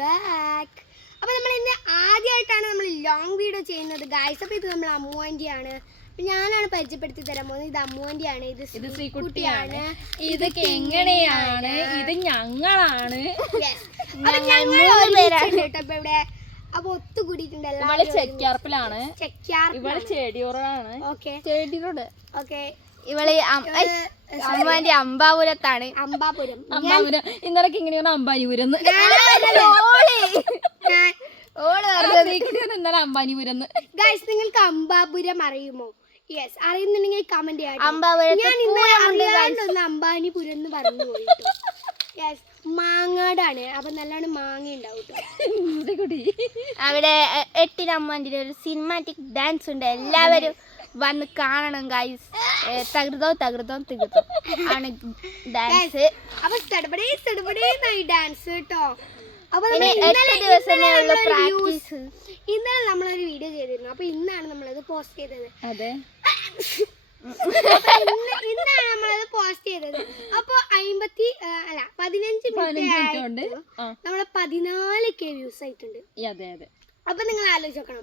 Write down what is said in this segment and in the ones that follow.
Back. അപ്പോൾ നമ്മൾ ഇന്ന് ആദ്യമായിട്ടാണ് നമ്മൾ ലോങ് വീഡിയോ ചെയ്യുന്നത് ഗൈസ്. അപ്പോൾ ഇത് നമ്മൾ അമ്മുവാൻ്റെ ആണ്. ഞാനാണ് പരിചയപ്പെടുത്തി തരാൻ പോകുന്നത്. ഇത് അമ്മുവാൻ്റെ ആണ്, ഇത് ശ്രീകുട്ടിയാണ്, ഇത് കെങ്ങനെയാണ്, ഇത് ഞങ്ങളാണ്. ഇവിടെ അപ്പൊ ഒത്തുകൂടിയിട്ടുണ്ട് എല്ലാവരും. ചെക്കാർപ്പിലാണ്, ഇവള് ചെടിയൂറാണ്. ഇവള് അമ്മാന്റെ അമ്പാപുരത്താണ്. അമ്പാപുരം ഇന്നലെ ഇങ്ങനെ അമ്പാനിപുരം ഇന്നലെ അമ്പാനിപുരം. ഗൈസ് നിങ്ങൾക്ക് അമ്പാപുരം അറിയുമോ? യെസ്, അറിയുന്നുണ്ടെങ്കിൽ കമന്റ് ചെയ്യാം. ഞാൻ അറിയാണ്ടൊന്ന് അമ്പാനിപുരം എന്ന് പറഞ്ഞു പോയിട്ടു. യെസ്, മാങ്ങാടാണ്. അപ്പൊ നല്ലോണം മാങ്ങ ഉണ്ടാവും. അവിടെ 8 അമ്മാന്റെ ഒരു സിനിമാറ്റിക് ഡാൻസ് ഉണ്ട്, എല്ലാവരും വന്ന് കാണണം ഗൈസ്. തകൃതോ ആണ് ഡാൻസ്. അപ്പൊ ഡാൻസ് കേട്ടോ. അപ്പൊ ഇന്നലെ നമ്മളൊരു വീഡിയോ ചെയ്തിരുന്നു. അപ്പൊ ഇന്നാണ് നമ്മളത് പോസ്റ്റ് ചെയ്തത്. ഇന്നാണ് നമ്മളത് പോസ്റ്റ് ചെയ്തത്. അപ്പൊ 15 മിനിറ്റ് നമ്മളെ 14K വ്യൂസ് ആയിട്ടുണ്ട്. അപ്പൊ നിങ്ങൾ ആലോചിച്ച് നോക്കണം,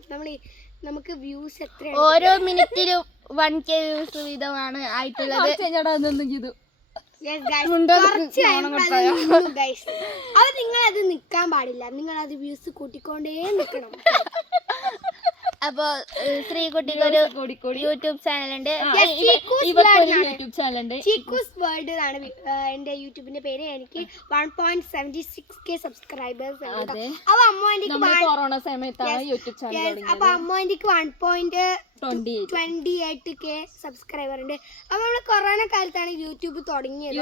നമുക്ക് വ്യൂസ് എത്രയാണ്. ഓരോ മിനിറ്റിലും 1K വ്യൂസ് വീതമാണ് ആയിട്ടുള്ളത്. അത് നിങ്ങളത് നിക്കാൻ പാടില്ല, നിങ്ങളത് വ്യൂസ് കൂട്ടിക്കൊണ്ടേ നിക്കണം. അപ്പൊ ശ്രീകുട്ടിക്ക് ഒരു യൂട്യൂബ് ചാനലുണ്ട്, ചീക്കൂസ് വേൾഡ് എന്നാണ് എന്റെ യൂട്യൂബിന്റെ പേര്. എനിക്ക് 1.76K സബ്സ്ക്രൈബേഴ്സ് ഉണ്ട്. അപ്പൊ അമ്മോന്റിക്ക് കൊറോണ സമയത്താണ് യൂട്യൂബ് ചാനൽ. അപ്പൊ അമ്മോന്റിക്ക് 1.28K സബ്സ്ക്രൈബർ ഉണ്ട്. അപ്പൊ നമ്മള് കൊറോണ കാലത്താണ് യൂട്യൂബ് തുടങ്ങിയത്.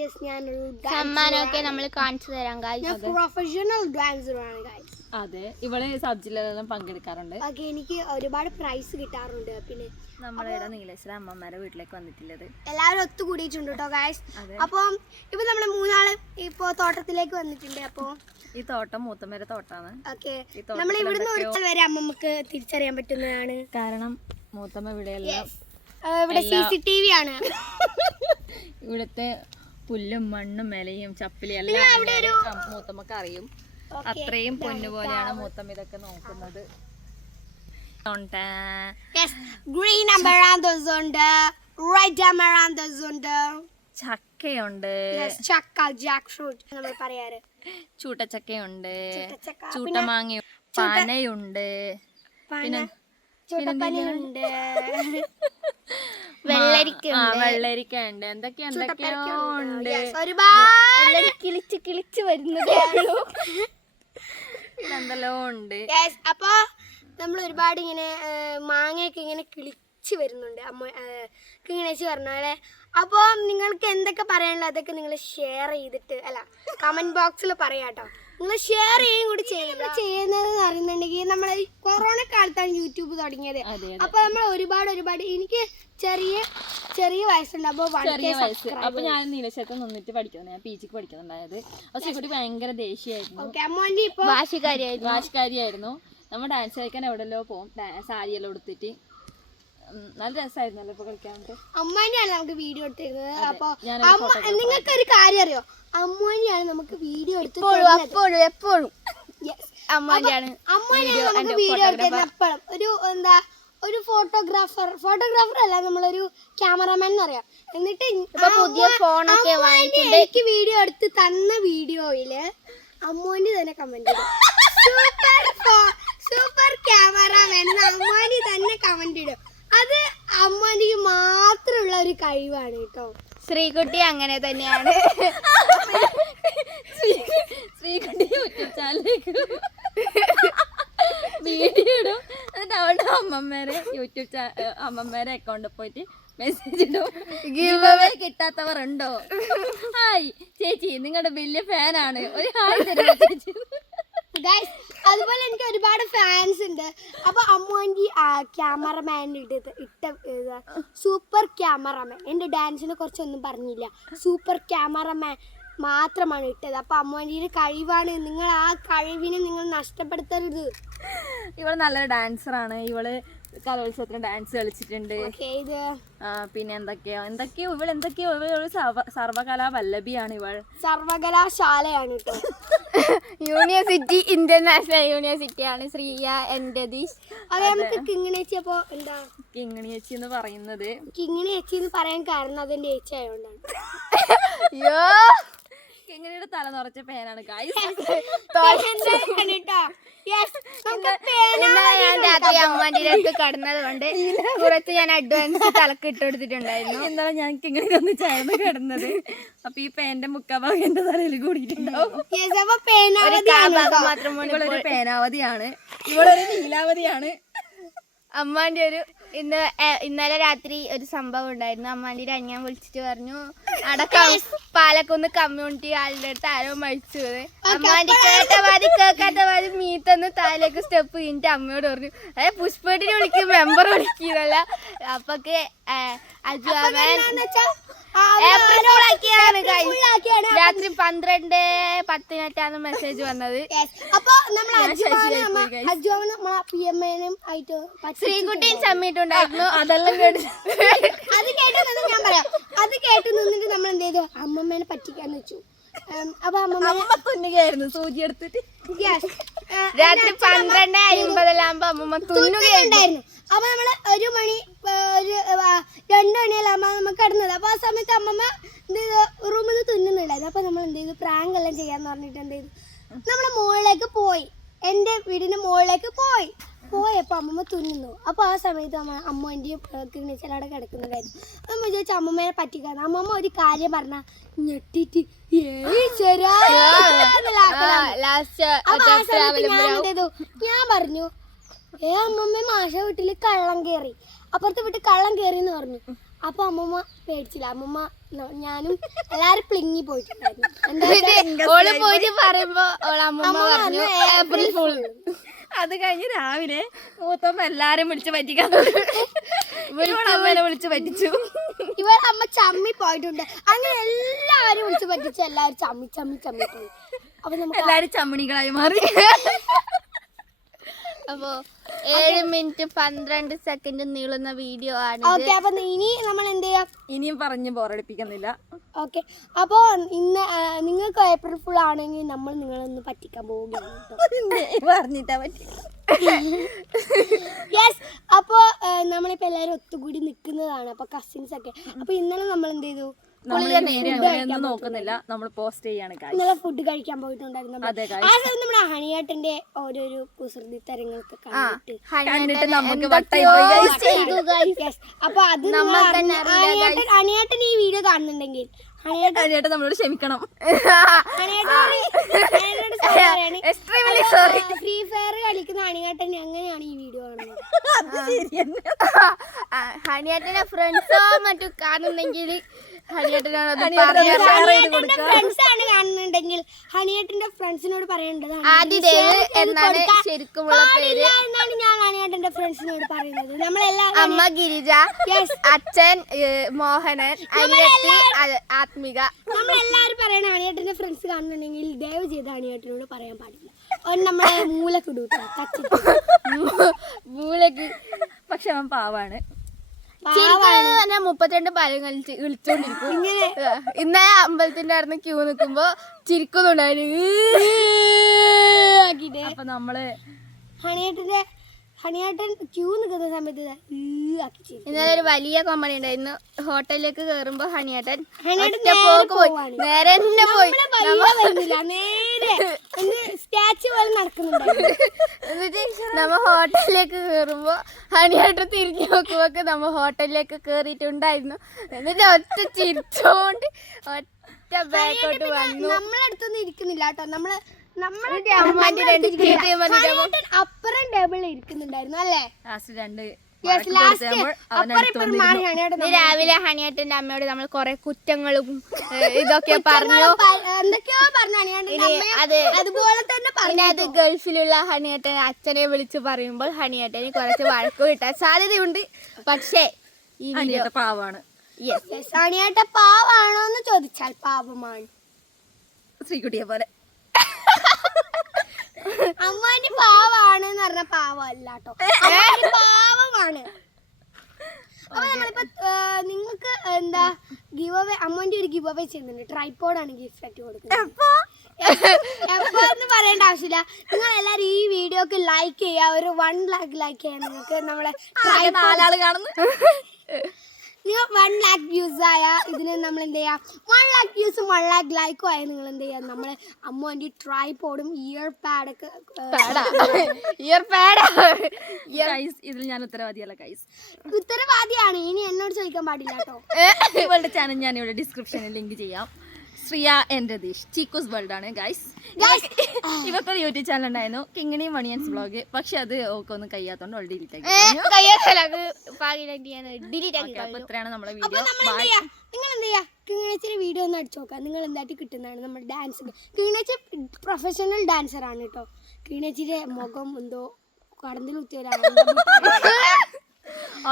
യെസ്, ഞാനൊരു സമ്മാനമൊക്കെ നമ്മൾ കാണിച്ചു തരാം ഗൈസ്. ഞാൻ പ്രൊഫഷണൽ ഡാൻസർ ആണ് ഗൈസ്. അതെ, ഇവള് സബ് ജില്ലയിലെല്ലാം പങ്കെടുക്കാറുണ്ട്. എനിക്ക് ഒരുപാട് പ്രൈസ് കിട്ടാറുണ്ട്. പിന്നെ നമ്മുടെ നീലേശ്വര അമ്മമാരെ വീട്ടിലേക്ക് വന്നിട്ടുള്ളത് എല്ലാവരും ഒത്തുകൂടിയിട്ടുണ്ട് കേട്ടോ ഗൈസ്. അപ്പം ഇപ്പൊ നമ്മള് 3 ആള് ഇപ്പൊ തോട്ടത്തിലേക്ക് വന്നിട്ടുണ്ട്. അപ്പൊ ഈ തോട്ടം മൂത്തമ്മേരെ തോട്ടാണ്. ഓക്കെ, നമ്മൾ ഇവിടുന്ന് ഒരു വരെ അമ്മമ്മക്ക് തിരിച്ചറിയാൻ പറ്റുന്നതാണ്. കാരണം മൂത്തമ്മ ഇവിടെയെല്ലാം ഇവിടെ CCTV ആണ്. ഇവിടുത്തെ പുല്ലും മണ്ണും ഇലയും ചപ്പിലും എല്ലാം മൂത്തമ്മക്ക് അറിയും. അത്രയും പൊന്നുപോലെയാണ് മൂത്തമ്മ ഇതൊക്കെ നോക്കുന്നത്. ഗ്രീൻ അമറാന്തസ് ഉണ്ട്, റെഡ് അമറാന്തസ് ഉണ്ട്, ചക്കയുണ്ട്, ചക്ക, ജാക്ക് ഫ്രൂട്ട് നമ്മൾ പറയാറ്, ചൂട്ടച്ചക്കയുണ്ട്, ചൂട്ടമാങ്ങ, പനയുണ്ട്, പിന്നെ ചൂട്ടപ്പനയുണ്ട്, വെള്ളരിക്ക ഉണ്ട്, എന്തൊക്കെയോ ഉണ്ട്. ഒരുപാട് കിളിച്ച് വരുന്നതേ ഉള്ളൂ. എന്തെല്ലോ ഉണ്ട്. അപ്പൊ നമ്മൾ ഒരുപാട് ഇങ്ങനെ മാങ്ങയൊക്കെ ഇങ്ങനെ കിളിച്ച് വരുന്നുണ്ട് അമ്മ ഇങ്ങനെ പറഞ്ഞാലേ. അപ്പോൾ നിങ്ങൾക്ക് എന്തൊക്കെ പറയാനുള്ളത് അതൊക്കെ നിങ്ങൾ ഷെയർ ചെയ്തിട്ട് കമന്റ് ബോക്സിൽ പറയാട്ടോ. നിങ്ങൾ ഷെയർ ചെയ്യുകയും കൂടി ചെയ്യുന്നത് അറിയുന്നുണ്ടെങ്കിൽ നമ്മൾ കൊറോണ കാലത്താണ് യൂട്യൂബ് തുടങ്ങിയത്. അപ്പൊ നമ്മൾ ഒരുപാട് എനിക്ക് ചെറിയ വയസ്സുണ്ട്. അപ്പൊ ഞാൻ നീലശ്ശേരത്ത് നിന്നിട്ട് പഠിക്കുന്നത്, ഞാൻ PGക്ക് പഠിക്കുന്നുണ്ടായത്. അപ്പൊ ശ്രീകുട്ടി ഭയങ്കര ദേഷ്യമായിരുന്നു, വാശിക്കാരിയായിരുന്നു. നമ്മൾ ഡാൻസ് കളിക്കാൻ എവിടെല്ലോ പോകും, സാരിയെല്ലാം എടുത്തിട്ട്. നല്ല രസമായിരുന്നല്ലോ ഇപ്പൊ കളിക്കാൻ. അമ്മാനിയാണ് നമുക്ക് വീഡിയോ എടുത്തിരുന്നത്. അപ്പൊ നിങ്ങൾക്ക് ഒരു കാര്യം അറിയോ, അമ്മാനിയാണ് നമുക്ക് വീഡിയോ എടുത്തത് എപ്പോഴും അമ്മാനിയാണ് നമുക്ക് വീഡിയോ എടുത്തിരുന്നത് എപ്പോഴും. ഒരു ഫോട്ടോഗ്രാഫർ അല്ല, നമ്മളൊരു ക്യാമറമാൻ എന്ന് പറയാം. എന്നിട്ട് പുതിയ ഫോണൊക്കെ എനിക്ക് വീഡിയോ എടുത്ത് തന്ന വീഡിയോയില് അമ്മോനി തന്നെ കമന്റ് ഇടും, സൂപ്പർ ക്യാമറമാൻ അമ്മാനി തന്നെ കമന്റ് ഇടും. അത് അമ്മാനിക്ക് മാത്രമുള്ള ഒരു കഴിവാണ് കേട്ടോ. ശ്രീകുട്ടി അങ്ങനെ തന്നെയാണ്. ശ്രീകുട്ടി യൂട്യൂബ് ചാനലിലേക്ക് വീഡിയോ ഇടും, എന്നിട്ട് അവളുടെ അമ്മമ്മേരെ അക്കൗണ്ടിൽ പോയിട്ട് മെസ്സേജ് ഇടും, ഗിവ് അവേ കിട്ടാത്തവർ ഉണ്ടോ, ഹായ് ചേച്ചി നിങ്ങളുടെ വലിയ ഫാനാണ്, ഒരു ഹായ് തരുമോ ചേച്ചി. അതുപോലെ എനിക്ക് ഒരുപാട് ഫാൻസ് ഉണ്ട്. അപ്പൊ അമ്മുവിന്റെ ക്യാമറമാൻ ഇട്ട സൂപ്പർ ക്യാമറമാൻ, എന്റെ ഡാൻസിനെ കുറിച്ചൊന്നും പറഞ്ഞില്ല, സൂപ്പർ ക്യാമറമാൻ മാത്രമാണ് ഇട്ടത്. അപ്പൊ അമ്മുവിന്റെ കഴിവാണ്, നിങ്ങൾ ആ കഴിവിനെ നിങ്ങൾ നഷ്ടപ്പെടുത്തരുത്. ഇവള് നല്ലൊരു ഡാൻസറാണ്. ഇവള് കലോത്സവത്തിന് ഡാൻസ് കളിച്ചിട്ടുണ്ട്. ഇത് പിന്നെ എന്തൊക്കെയോ ഇവള് സർവകലാ വല്ലഭിയാണ് ഇവൾ. സർവകലാശാലയാണ് കേട്ടോ. യൂണിവേഴ്സിറ്റി, ഇന്റർനാഷണൽ യൂണിവേഴ്സിറ്റി ആണ് ശ്രീയ എന്റദീഷ്. അത് നമുക്ക് കിങ്ങിണി ചേച്ചി. അപ്പൊ എന്താ കിങ്ങിണി ചേച്ചി എന്ന് പറയുന്നത്? കിങ്ങിണി ചേച്ചി എന്ന് പറയാൻ കാരണം അതെന്റെ ചേച്ചി ആയതുകൊണ്ടാണ്. അയ്യോ, കിങ്ങിണിയുടെ തല നിറച്ച പേനാണ് ഗൈസ്. ഞാൻ രാത്രി അമ്മാന്റെ അടുത്ത് കടന്നത് കൊണ്ട് കുറച്ച് ഞാൻ അഡ്വാൻസ് തലക്ക് ഇട്ട് കൊടുത്തിട്ടുണ്ടായിരുന്നു. ഇന്നലെ ഞാൻ കിങ്ങിണി ഒന്ന് ചേർന്ന് കിടന്നത്. അപ്പൊ ഈ പേന്റെ മുക്കാഭാഗം എന്റെ തലയിൽ കൂടിയിട്ടുണ്ടാവും. ഇവളൊരു പേനാവതിയാണ്, ഇവളൊരു നീലാവതിയാണ്. അമ്മാന്റെ ഒരു ഇന്നലെ രാത്രി ഒരു സംഭവം ഉണ്ടായിരുന്നു. അമ്മാന്റെ അനിയൻ വിളിച്ചിട്ട് പറഞ്ഞു അടക്കം പാലക്കുന്ന് കമ്മ്യൂണിറ്റി ആളുടെ അടുത്ത് ആരോ മരിച്ചു. അമ്മാന്റെ കേൾക്കാത്ത മാതിരി മീത്തന്ന് താഴേക്ക് സ്റ്റെപ്പ് കഴിഞ്ഞിട്ട് അമ്മയോട് പറഞ്ഞു പുഷ്പേട്ടിനെ വിളിക്കും, മെമ്പർ വിളിക്കുന്നല്ല. അപ്പൊക്ക് രാത്രി 12:10 മെസ്സേജ് വന്നത്. ശ്രീകുട്ടിയും ചമ്മിട്ടുണ്ടായിരുന്നു. അതെല്ലാം കേട്ട് ഞാൻ പറയാം. അത് കേട്ട് നിന്നിട്ട് നമ്മൾ എന്ത് ചെയ്തു? അമ്മമ്മേനെ പറ്റിക്കാന്ന് വെച്ചു. അപ്പൊ അമ്മ തുന്നുകയായിരുന്നു സൂചി എടുത്തിട്ട്. രാത്രി 12:50 അമ്മമ്മ തുന്നുകയുണ്ടായിരുന്നു. അപ്പൊ നമ്മള് 1 മണി 2 മണിയെല്ലാം നമുക്ക് കിടന്നത്. അപ്പൊ ആ സമയത്ത് അമ്മമ്മ എന്ത് ചെയ്തു? റൂമിൽ നിന്ന് തുന്നുന്നുണ്ടായിരുന്നു. അപ്പൊ നമ്മൾ എന്ത് ചെയ്തു? പ്രാങ്ക് എല്ലാം ചെയ്യാന്ന് പറഞ്ഞിട്ട് എന്ത് ചെയ്തു? നമ്മുടെ മുകളിലേക്ക് പോയി, എന്റെ വീടിന്റെ മുകളിലേക്ക് പോയപ്പോ അമ്മമ്മ തുന്നുന്നു. അപ്പൊ ആ സമയത്ത് അമ്മ എന്റെ കിണിച്ചലവിടെ കിടക്കുന്നുണ്ടായിരുന്നു. അമ്മ ചോദിച്ചു അമ്മമ്മേനെ പറ്റിക്കാന്ന്. അമ്മമ്മ ഒരു കാര്യം പറഞ്ഞ ഞെട്ടിട്ട് ഞാൻ പറഞ്ഞു അമ്മമ്മ മാഷ വീട്ടില് കള്ളം കേറി, അപ്പുറത്തെ വീട്ടിൽ കള്ളം കേറി എന്ന് പറഞ്ഞു. അപ്പൊ അമ്മമ്മ പേടിച്ചില്ല. അമ്മമ്മ ഞാനും എല്ലാരും പ്ലിങ്ങി പോയിട്ടുണ്ടായിരുന്നു. പോയിട്ട് പറയുമ്പോ അമ്മമ്മ പറഞ്ഞു ഏപ്രിൽ ഫുൾ. അത് കഴിഞ്ഞ് രാവിലെ മൂത്തമ്മ എല്ലാരും വിളിച്ച് പറ്റിക്കാൻ അമ്മേനെ വിളിച്ച് പറ്റിച്ചു. അമ്മ ചമ്മി പോയിട്ടുണ്ട്. അങ്ങനെ എല്ലാരും വിളിച്ച് പറ്റിച്ച് എല്ലാരും ചമ്മി പോയി. അപ്പൊ നമുക്ക് എല്ലാരും ചമ്മണികളായി മാറി. അപ്പൊ 7 മിനിറ്റ് 12 സെക്കൻഡ് നീളുന്ന വീഡിയോ ആണ്. അപ്പൊ ഇനി നമ്മൾ എന്ത് ചെയ്യാം? ഇനിയും പറഞ്ഞ് ബോറടിപ്പിക്കുന്നില്ല. ഓക്കെ, അപ്പോ ഇന്ന് നിങ്ങൾക്ക് ഏപ്രിൽ ഫുൾ ആണെങ്കിൽ നമ്മൾ നിങ്ങളൊന്ന് പറ്റിക്കാൻ പോവുകയാണ് പറഞ്ഞിട്ടാ പറ്റി. യെസ്. അപ്പോ നമ്മളിപ്പോ എല്ലാരും ഒത്തുകൂടി നിൽക്കുന്നതാണ്. അപ്പൊ കസിൻസ് ഒക്കെ. അപ്പൊ ഇന്നലെ നമ്മൾ എന്ത് ചെയ്തു? ഒന്നും നോക്കുന്നില്ല, നമ്മൾ പോസ്റ്റ് ചെയ്യാണ്. ഇന്നലെ ഫുഡ് കഴിക്കാൻ പോയിട്ടുണ്ടായിരുന്നു. ആ സമയത്ത് നമ്മുടെ ഹണിയേട്ടന്റെ ഓരോരോ കുസൃതി തരങ്ങളൊക്കെ കണ്ടിട്ട് നമുക്ക് അപ്പൊ അത് ഹണിയേട്ടൻ ഈ വീഡിയോ കാണുന്നുണ്ടെങ്കിൽ ഹണിയേട്ടൻ നമ്മളോട് ക്ഷമിക്കണം. ഫ്രീ ഫയർ കളിക്കുന്ന ഹണിയേട്ടൻ എങ്ങനെയാണ് ഈ വീഡിയോ കാണുന്നത്? ഹണിയേട്ടന്റെ ഫ്രണ്ട്സോ മറ്റു കാണുന്നെങ്കിൽ ഫ്രണ്ട്സ് ആണ് കാണുന്നുണ്ടെങ്കിൽ ഹണിയേട്ടന്റെ ഫ്രണ്ട്സിനോട് പറയേണ്ടതാണ് എന്നാണ് ശരിക്കുമുള്ള പേര്. എന്നാണ് ഞാൻ ഹണിയേട്ടന്റെ ഫ്രണ്ട്സിനോട് പറയുന്നത്. നമ്മളെല്ലാം അമ്മ ഗിരിജ, അച്ഛൻ മോഹനൻ, അനിയത്തി ആത്മിക. നമ്മളെല്ലാരും പറയണ ഹണിയേട്ടന്റെ ഫ്രണ്ട്സ് കാണുന്നുണ്ടെങ്കിൽ ദയവ് ചെയ്ത് ഹണിയേട്ടനോട് പറയാൻ പാടില്ല. നമ്മളെ മൂലക്കിടൂട്ട മൂലക്ക്. പക്ഷെ അവൻ പാവാണ്. 32 പാലും കളിച്ചോണ്ടിരിക്കും. ഇന്നലെ അമ്പലത്തിന്റെ അടുത്ത് ക്യൂ നിൽക്കുമ്പോ ചിരിക്കുന്നുണ്ടായിരുന്നു. അപ്പൊ നമ്മള് ഹണിയേട്ടൻ ക്യൂ നിൽക്കുന്ന സമയത്ത് ഇന്നലെ ഒരു വലിയ കോമഡി ഉണ്ടായിരുന്നു. ഹോട്ടലിലേക്ക് കേറുമ്പോ ഹണിയേട്ടൻ നേരെ സ്റ്റാച്ചു പോലെ നടക്കുന്നുണ്ടായിരുന്നു. എന്നിട്ട് നമ്മ ഹോട്ടലിലേക്ക് കേറുമ്പോ ഹണിയേട്ടൻ തിരിഞ്ഞു നോക്കുമ്പോ നമ്മ ഹോട്ടലിലേക്ക് കേറിയിട്ടുണ്ടായിരുന്നു. എന്നിട്ട് ഒറ്റ ചിരിച്ചോണ്ട് ഒറ്റ ബാക്കോട്ട് വന്നു. നമ്മളടുത്തൊന്നും ഇരിക്കുന്നില്ല കേട്ടോ. അപ്പുറം ടേബിളിൽ ഇരിക്കുന്നുണ്ടായിരുന്നു അല്ലേ? രാവിലെ ഹണിയേട്ടന്റെ അമ്മയോട് നമ്മൾ കൊറേ കുറ്റങ്ങളും ഇതൊക്കെ പറഞ്ഞു. എന്തൊക്കെയോ പറഞ്ഞു. അതുപോലെ തന്നെ അത് ഗൾഫിലുള്ള ഹണിയേട്ടൻ അച്ഛനെ വിളിച്ച് പറയുമ്പോൾ ഹണിയേട്ടന് കുറച്ച് വഴക്ക് കിട്ടാൻ സാധ്യതയുണ്ട്. പക്ഷേ ഈ വീഡിയോ പാവാണ്. ഹണിയേട്ട പാവാണോ എന്ന് ചോദിച്ചാൽ പാവമാണ്. ശ്രീകുട്ടിയെ പോലെ. അമ്മാന്റെ പാവാണ് എന്ന് പറഞ്ഞ പാവല്ല കേട്ടോ, അമ്മാന്റെ പാവമാണ്. അപ്പൊ നമ്മളിപ്പോ നിങ്ങൾക്ക് എന്താ ഗിവ് അവേ, അമ്മേന്റെ ഒരു ഗിവ് അവേ ചെയ്യുന്നുണ്ട്. ട്രൈപോഡാണ് ഗിഫ്റ്റ് ആയിട്ട് കൊടുക്കുന്നത്. എപ്പോ എന്ന് പറയേണ്ട ആവശ്യമില്ല. നിങ്ങൾ എല്ലാരും ഈ വീഡിയോക്ക് ലൈക്ക് ചെയ്യുക. ഒരു 1 lakh ലൈക്ക് ചെയ്യാൻ നിങ്ങൾക്ക് നമ്മളെ 4 കാണുന്നു. നിങ്ങൾ 1 lakh വ്യൂസ് ആയ ഇതിന് നമ്മൾ എന്ത് ചെയ്യാം, 1 lakh വ്യൂസും 1 lakh ലൈക്കും ആയ നിങ്ങൾ എന്ത് ചെയ്യാം, നമ്മള് അമ്മേന്റെ ട്രൈപോഡും ഇയർ പാഡൊക്കെ ഗൈസ് ഇതിൽ ഞാൻ ഉത്തരവാദിയല്ല ഗൈസ്, ഉത്തരവാദിയാണ്. ഇനി എന്നോട് ചോദിക്കാൻ പാടില്ല കേട്ടോ. ഇവളുടെ ചാനൽ ഞാൻ ഇവിടെ ഡിസ്ക്രിപ്ഷനിൽ ലിങ്ക് ചെയ്യാം. ശ്രിയ ആൻഡ് രതീഷ് ചീക്കൂസ് വേൾഡ് ആണ് ഗൈസ്. ഇവക്കൊരു യൂട്യൂബ് ചാനൽ ഉണ്ടായിരുന്നു, കിങ്ങിണി മണിയൻസ് വ്ളോഗ്. പക്ഷെ അത് ഒന്നും കഴിയാത്തോണ്ട് ഓൾറെഡി ഡിലീറ്റ് ആക്കി. അപ്പൊ ഇത്രയാണ് നമ്മളെ വീഡിയോ. നിങ്ങൾ എന്ത് ചെയ്യാ, കിങ്ങിണച്ചിയുടെ വീഡിയോ ഒന്ന് അടിച്ചു നോക്കാം. നിങ്ങൾ എന്തായിട്ട് കിട്ടുന്നതാണ് നമ്മുടെ ഡാൻസിന്റെ. കിങ്ങിണച്ചി പ്രൊഫഷണൽ ഡാൻസർ ആണ് കേട്ടോ. കിങ്ങിണച്ചിയുടെ മുഖം എന്തോ കടന്നിൽ കുത്തിയൊരാണ്.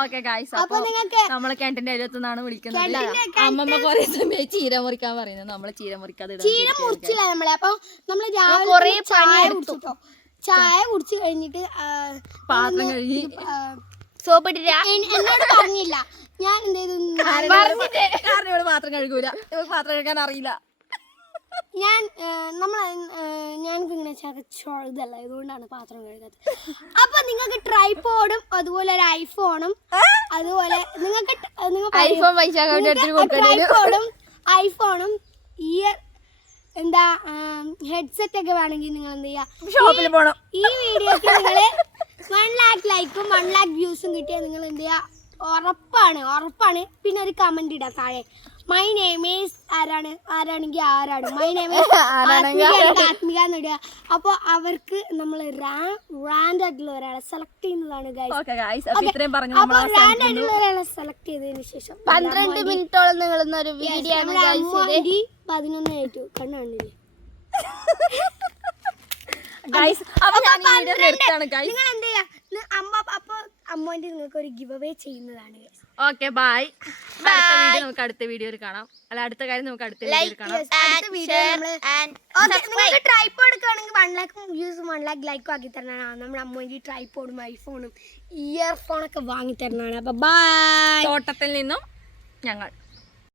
ഓക്കെ ഗൈസ്, അപ്പൊ നമ്മളെ കിണറ്റിന്റെ അരിയത്തുനിന്നാണ് വിളിക്കുന്നത്. അമ്മമ്മ കുറെ സമയം ചീര മുറിക്കാൻ പറയുന്നത്, നമ്മള് ചീര മുറിക്കാതെ ചീര മുറിച്ചില്ല നമ്മളെ. അപ്പൊ നമ്മള് രാവിലെ ചായ കുടിച്ചിട്ടോ. ചായ കുടിച്ചു കഴിഞ്ഞിട്ട് പാത്രം കഴുകി സോപ്പിട്ടില്ല. എന്നോട് പറഞ്ഞില്ല. ഞാൻ എന്ത് ചെയ്തു, കാരണം ഇവിടെ പാത്രം കഴുകൂല, ഇവർക്ക് പാത്രം കഴുകാൻ അറിയില്ല. ഞാൻ ഇങ്ങനെ ഇതല്ല, ഇതുകൊണ്ടാണ് പാത്രം കഴുകാത്തത്. അപ്പൊ നിങ്ങൾക്ക് ട്രൈപോഡും അതുപോലെ ഒരു ഐഫോണും അതുപോലെ നിങ്ങൾക്ക് ട്രൈപോഡും ഐഫോണും ഇയർ എന്താ ഹെഡ്സെറ്റ് ഒക്കെ വേണമെങ്കിൽ നിങ്ങൾ എന്ത് ചെയ്യാ, ഷോപ്പിൽ പോണം. ഈ വീഡിയോക്ക് നിങ്ങള് 1 lakh ലൈക്കും 1 lakh വ്യൂസും കിട്ടിയാൽ നിങ്ങൾ എന്ത് ചെയ്യാ, ഉറപ്പാണ്. പിന്നെ ഒരു കമന്റ് ഇടാം താഴെ, മൈ നെയിം ഈസ് ആരാണെങ്കിൽ ആരാണ്, മൈ നെയിം ഈസ് ആത്മിക എന്നിടുക. അപ്പൊ അവർക്ക് നമ്മൾ റാൻഡ് ആയിട്ടുള്ള ഒരാളെ സെലക്ട് ചെയ്യുന്നതാണ് ഗൈസ്. അപ്പൊ റാൻഡ് ആയിട്ടുള്ള ഒരാളെ സെലക്ട് ചെയ്തതിന് ശേഷം 12 മിനിറ്റോളം നിങ്ങളൊരു വീഡിയോ 11 ആയിട്ടു കണ്ണാണില്ലേ. നിങ്ങൾ എന്ത് ചെയ്യാ, അപ്പൊ അമ്മേന്റെ നിങ്ങൾക്ക് ഒരു ഗിവ് അവേ ചെയ്യുന്നതാണ് ഗൈസ്. Okay bye. അടുത്ത വീഡിയോ നമുക്ക് അടുത്ത വീഡിയോയിൽ കാണാം. അല്ല, അടുത്ത കാര്യം നമുക്ക് അടുത്ത വീഡിയോയിൽ കാണാം. അടുത്ത വീഡിയോ നിങ്ങൾക്ക് ട്രൈപോഡ് എടുക്കുകയാണെങ്കിൽ 1 lakh വ്യൂസും 1 lakh ലൈക്കും ആക്കി തരണതാണ്. നമ്മുടെ അമ്മേന്റെ ട്രൈപോഡും ഐഫോണും ഇയർഫോണൊക്കെ വാങ്ങി തരണതാണ്. അപ്പൊ ബൈ. തോട്ടത്തിൽ നിന്നും ഞങ്ങൾ